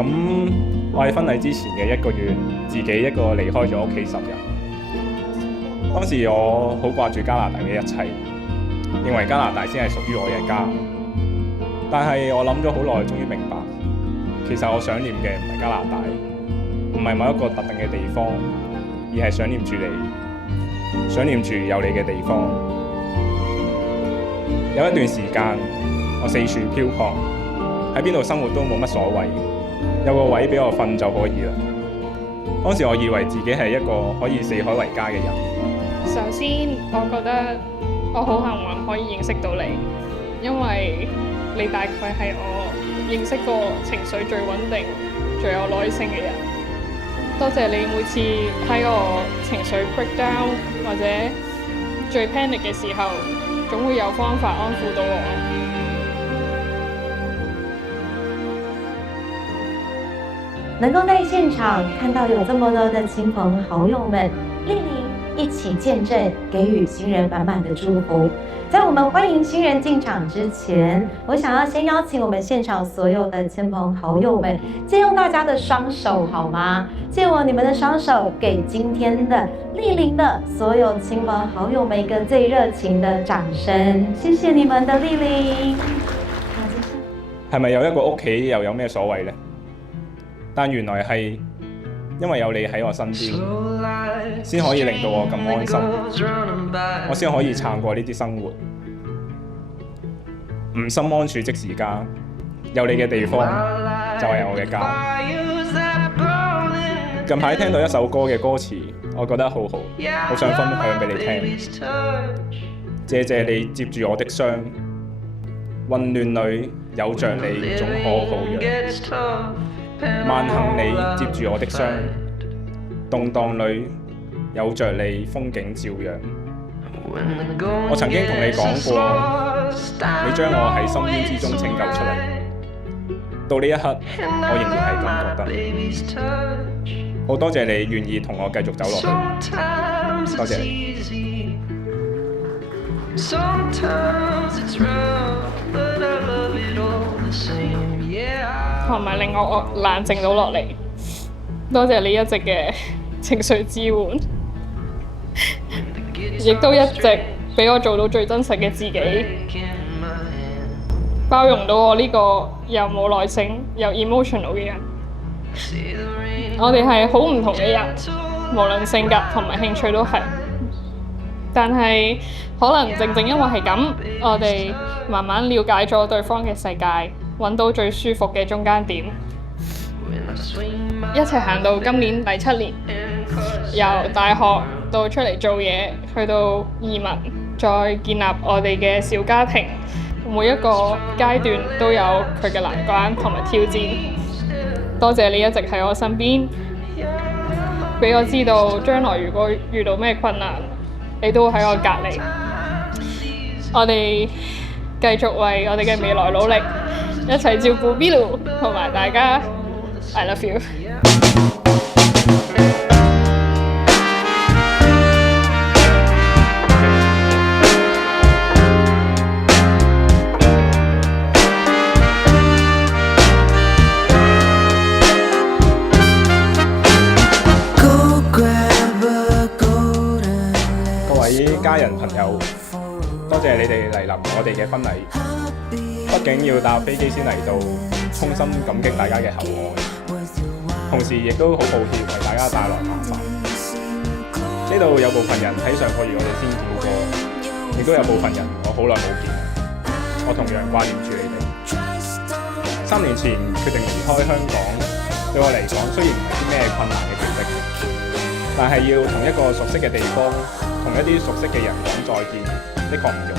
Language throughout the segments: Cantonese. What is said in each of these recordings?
咁我喺婚禮之前嘅1個月，自己一個離開咗屋企10日。當時我好掛住加拿大嘅一切，認為加拿大先係屬於我嘅家。但係我諗咗好耐，終於明白，其實我想念嘅唔係加拿大，唔係某一個特定嘅地方，而係想念住你，想念住有你嘅地方。有一段時間，我四處漂泊，喺邊度生活都冇乜所謂，有個位俾我瞓就可以啦。當時我以為自己係一個可以四海為家嘅人。首先，我覺得我好幸運可以認識到你，因為你大概係我認識過情緒最穩定、最有耐性嘅人。多謝你每次喺我情緒 breakdown 或者最 panic 嘅時候，總會有方法安撫到我。能夠在現場看到有這麼多的親朋好友們蒞臨一起見證，給予新人滿滿的祝福。在我們歡迎新人進場之前，我想要先邀請我們現場所有的親朋好友們，借用大家的雙手好嗎？借我你們的雙手，給今天的蒞臨的所有親朋好友們一個最熱情的掌聲。謝謝你們的蒞臨。係咪有一個屋企又有咩所謂呢？但原來係因為有你喺我身邊，先可以令到我咁安心，我先可以撐過呢啲生活。唔心安處即是家，有你嘅地方就係我嘅家。近排聽到一首歌嘅歌詞，我覺得好好，好想分享俾你聽。謝謝你接住我的傷，混亂裏有着你總可好養。萬幸你接住我的傷，動盪裏有着你風景照樣。我曾經同你講過，你將我喺深淵之中拯救出嚟。到呢一刻，我仍然係咁覺得。好多謝你願意同我繼續走落去，多謝你。同埋令我冷靜到落嚟，多謝你一直嘅情緒支援，亦都一直俾我做到最真實嘅自己，包容到我呢個又冇耐性又 emotional 嘅人。我哋係好唔同嘅人，無論性格同埋興趣都係，但係可能正正因為係咁，我哋慢慢了解咗對方嘅世界，揾到最舒服嘅中間點，一齊行到今年第7年，由大學到出嚟做嘢，去到移民，再建立我哋嘅小家庭，每一個階段都有佢嘅難關同埋挑戰。多謝你一直喺我身邊，俾我知道將來如果遇到咩困難，你都會喺我隔離。我哋繼續為我哋嘅未來努力，一齊照顧 Bilu 同埋大家。I love you。各位家人朋友，多謝你哋嚟臨我哋嘅婚禮。畢竟要搭飛機先嚟到，衷心感激大家嘅厚愛，同時亦都好抱歉為大家帶來麻煩。呢度有部分人喺上個月我哋先見過，亦都有部分人我好耐冇見，我同樣掛念住你哋。3年前決定離開香港，對我嚟講雖然唔係啲咩困難嘅決定，但係要同一個熟悉嘅地方，同一啲熟悉嘅人講再見，的確唔容易。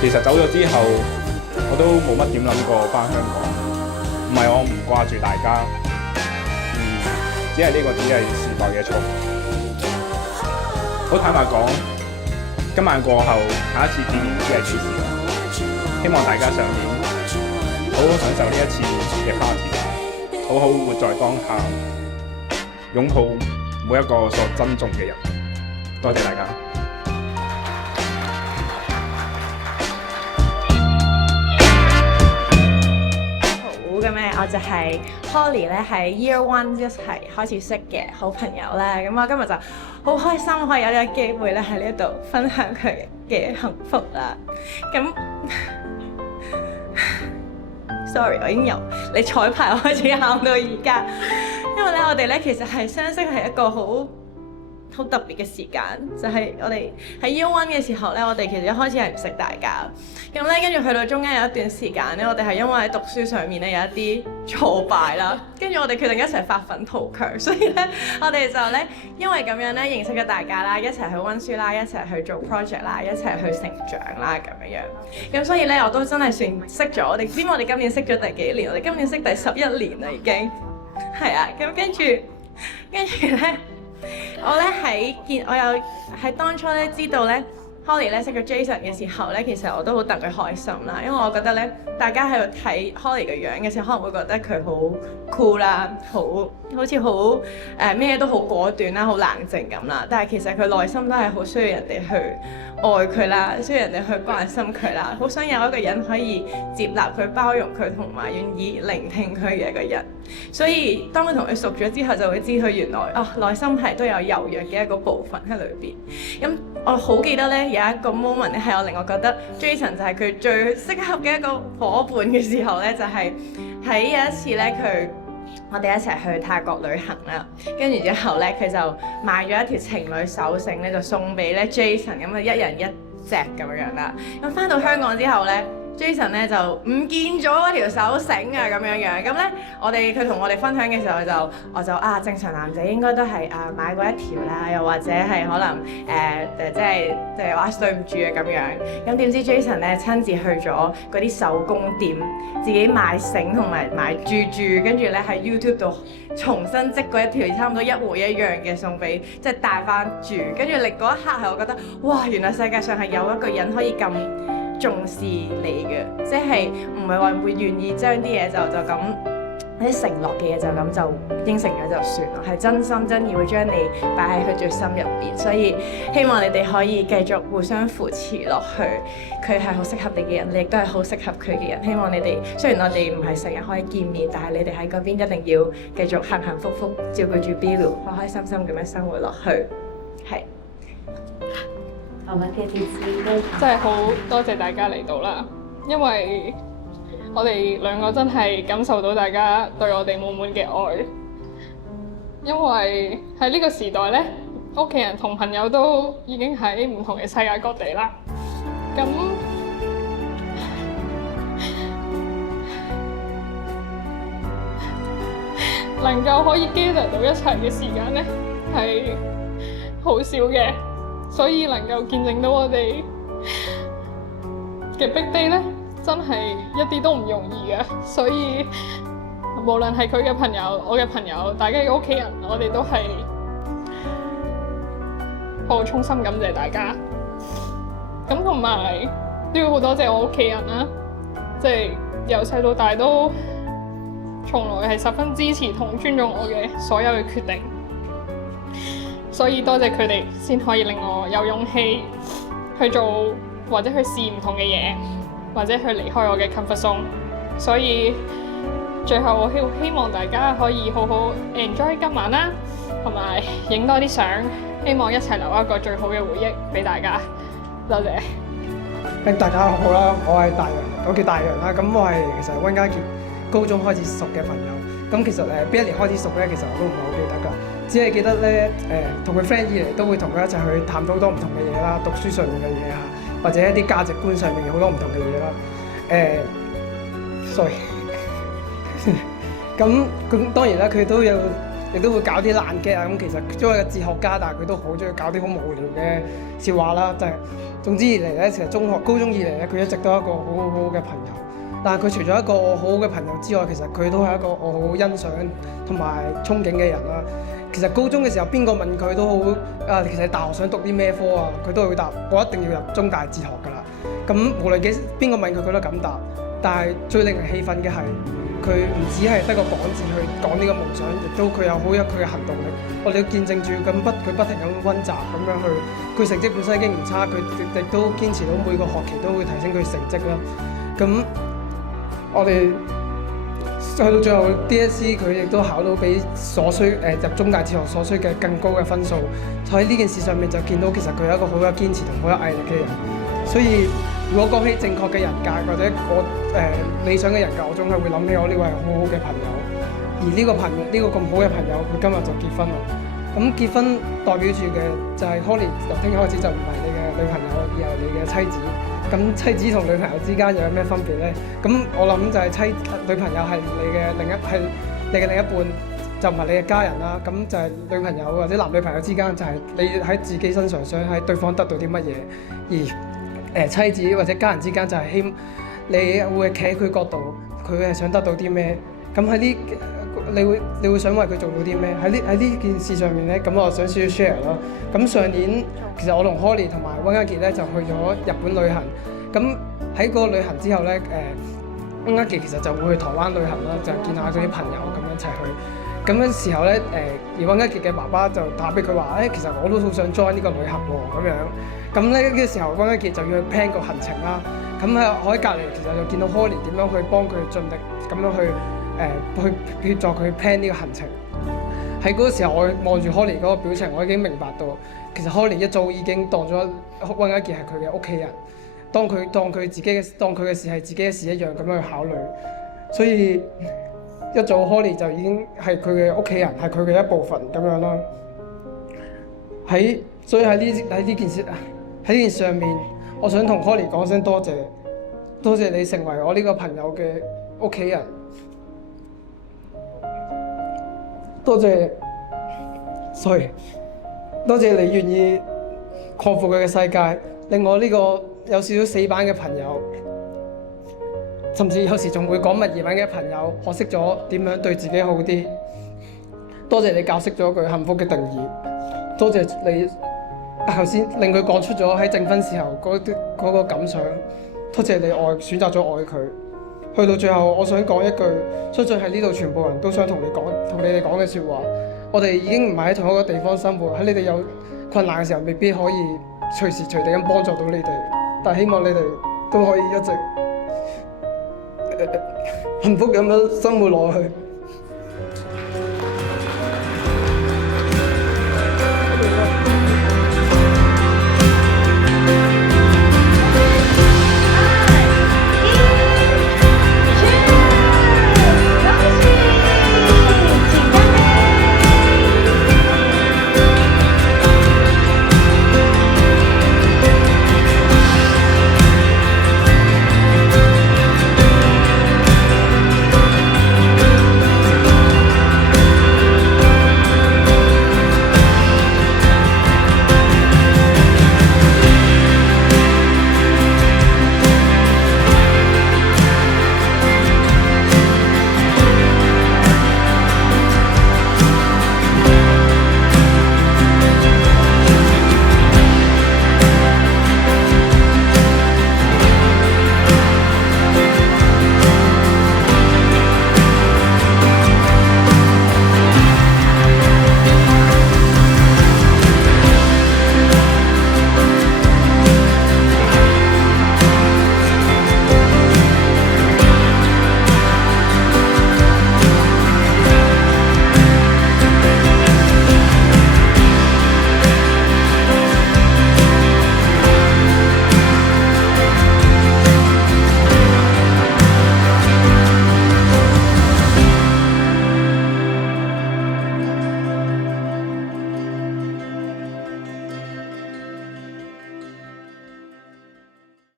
其實走咗之後，我都冇乜點諗過返香港，唔係我唔掛住大家，只係呢個只係時代嘅錯。好坦白講，今晚過後，下一次見面只係遲事。希望大家上年好好享受呢一次嘅 party， 好好活在當下，擁抱每一個所珍重嘅人。多謝大家。好嘅咩？我就係 Holly 咧，喺 Year One 一齊開始識嘅好朋友啦。咁我今日就好開心可以有呢個機會咧喺呢度分享佢嘅幸福啦。咁 sorry， 我已經由你彩排開始喊到而家，因為咧我哋咧其實係相識係一個好特別嘅時間，就係我哋喺 Year One 嘅時候咧，我哋其實一開始係唔識大家，咁咧跟住去到中間有一段時間咧，我哋係因為喺讀書上面咧有一啲挫敗啦，跟住我哋決定一齊發奮圖強，所以咧我哋就咧因為咁樣咧認識咗大家啦，一齊去溫書啦，一齊去做 project 啦，一齊去成長啦咁樣，咁所以咧我都真係算識咗，我哋知唔知我哋今年識咗第幾年？我哋今年識第11年啦已經，係啊，咁跟住咧。我有喺當初咧知道咧 Holly 咧識咗 Jason 嘅時候咧，其實我都好戥佢開心啦，因為我覺得咧大家喺度睇 Holly 嘅樣嘅時候，可能會覺得佢好 cool 啦，好似好咩都好果斷啦，好冷靜咁啦，但係其實佢內心都係好需要人哋去愛佢啦，需要人哋去關心佢啦，好想有一個人可以接納佢、包容佢同埋願意聆聽佢嘅一個人。所以當佢同佢熟咗之後，就會知佢原來內心係都有柔弱嘅一個部分喺裏邊。咁我好記得咧有一個 moment 咧係我令我覺得 Jason 就係佢最適合嘅一個伙伴嘅時候咧，就係喺有一次咧我哋一齊去泰國旅行啦，跟住之後咧佢就買咗一條情侶手繩咧，就送俾咧 Jason， 咁啊一人一隻咁樣啦。咁翻到香港之後咧，Jason 咧就唔見咗嗰條手繩啊咁樣，咁咧佢同我哋分享嘅時候我就正常男仔應該都係買過一條啦，又或者係可能即係話對唔住啊咁樣。咁點知 Jason 咧親自去咗嗰啲手工店，自己買繩同埋買珠，跟住咧喺 YouTube 度重新織過一條差唔多一模一樣嘅送俾，即係戴翻住。跟住嗰一刻係我覺得哇，原來世界上係有一個人可以咁重視你嘅，即係唔係話會願意將啲嘢就咁啲承諾嘅嘢就咁就應承咗就算咯，係真心真意會將你擺喺佢最心入邊，所以希望你哋可以繼續互相扶持落去。佢係好適合你嘅人，你亦都係好適合佢嘅人。希望你哋雖然我哋唔係成日可以見面，但係你哋喺嗰邊一定要繼續幸幸福福照顧住 Bilu， 開開心心咁樣生活落去，係。我們嘅第四個真係好多謝大家嚟到啦，因為我哋兩個真係感受到大家對我哋滿滿嘅愛。因為喺呢個時代呢，屋企人同朋友都已經喺唔同嘅世界各地啦。咁能夠可以 gather 到一齊嘅時間呢，係好少嘅。所以能夠見證到我哋嘅 Big Day 咧，真係一啲都唔容易嘅。所以無論係佢嘅朋友、我嘅朋友、大家嘅屋企人，我哋都係好衷心感謝大家。咁同埋都要好多謝我屋企人啦，即係由細到大都從來係十分支持同尊重我嘅所有嘅決定。所以多謝佢哋，先可以令我有勇氣去做或者去試唔同嘅嘢，或者去離開我嘅 comfort zone。所以最後我希望大家可以好好 enjoy 今晚啦，同埋影多啲相，希望一齊留一個最好嘅回憶俾大家。多謝。大家好啦，我係大洋，我叫大洋啦。咁我係其實溫家傑高中開始熟嘅朋友。咁其實邊一年開始熟咧，其實我都唔係好記得㗎。只係記得咧，同佢 friend 以嚟都會同佢一齊去探討好多唔同嘅嘢啦，讀書上面嘅嘢啊，或者一啲價值觀上面嘅好多唔同嘅嘢啦。sorry。咁當然啦，佢亦都會搞啲爛 gag 啊。咁其實作為一個哲學家，但係佢都好中意搞啲好無聊嘅笑話啦。就係總之以嚟咧，其實高中以嚟咧，佢一直都係一個好好嘅朋友。但係佢除咗一個我好好嘅朋友之外，其實佢都係一個我好欣賞同埋憧憬嘅人啦。其實高中嘅時候，邊個問佢都好其實大學想讀啲咩科啊？佢都會答我一定要入中大哲學㗎啦。咁無論邊個問佢，佢都敢答。但係最令人氣憤嘅係，佢唔只係得個講字去講呢個夢想，亦都佢有佢嘅行動力。我哋都見證住佢不停咁溫習咁樣去，佢成績本身已經唔差，佢亦都堅持到每個學期都會提升佢成績啦。咁我哋去到最後 DSE 佢亦都考到比所需入中大哲學所需嘅更高嘅分數。喺呢件事上面就見到其實佢係一個好有堅持同好有毅力嘅人。所以如果講起正確嘅人格或者我理想嘅人格，我總係會諗起我呢位好好嘅朋友。而呢個咁好嘅朋友，佢今日就結婚啦。咁結婚代表住嘅就係 Holly 由聽日開始就唔係你嘅女朋友，而係你嘅妻子。咁妻子同女朋友之間又有咩分別咧？咁我諗就係女朋友係你嘅另一半，就唔係你嘅家人啦。咁就係女朋友或者男女朋友之間，就係你喺自己身上想喺對方得到啲乜嘢。而妻子或者家人之間就係希望你會企喺佢角度，佢係想得到啲咩？咁喺呢，你會想為佢做到啲咩？喺呢件事上面咧，咁我想少少 share 啦。咁上年其實我同 Holly 同埋温家傑咧就去咗日本旅行。咁喺個旅行之後咧，温家傑其實就會去台灣旅行啦，就見下佢啲朋友咁樣一齊去。咁樣時候咧，而温家傑嘅爸爸就打俾佢話：其實我都好想 join 呢個旅行喎，咁樣。咁呢個時候，温家傑就要去 plan 個行程啦。咁我喺隔離其實就見到 Holly 點樣去幫佢盡力咁樣去協助佢 plan 呢個行程。喺嗰個時候，我望住 Holly 嗰個表情，我已經明白到其實 Holly 一早已經當咗温家傑係佢嘅屋企人，當佢嘅事係自己嘅事一樣咁樣去考慮。所以一早 Holly 就已經係佢嘅屋企人，係佢嘅一部分咁樣啦。所以喺呢件事上面，我想同 Holly 講聲多謝你成為我呢個朋友嘅屋企人，多謝你願意擴闊佢嘅世界，令我呢個有少少死板嘅朋友，甚至有時仲會講文言文嘅朋友，學識咗點樣對自己好啲。多謝你教識咗佢幸福嘅定義，多謝你頭先令佢講出咗喺證婚時候嗰個感想，多謝你選擇咗愛佢。去到最後，我想講一句，相信喺呢度全部人都想同你哋講嘅説話。我哋已經唔係喺同一個地方生活，喺你哋有困難嘅時候，未必可以隨時隨地咁幫助到你哋，但係希望你哋都可以一直幸福咁樣生活落去。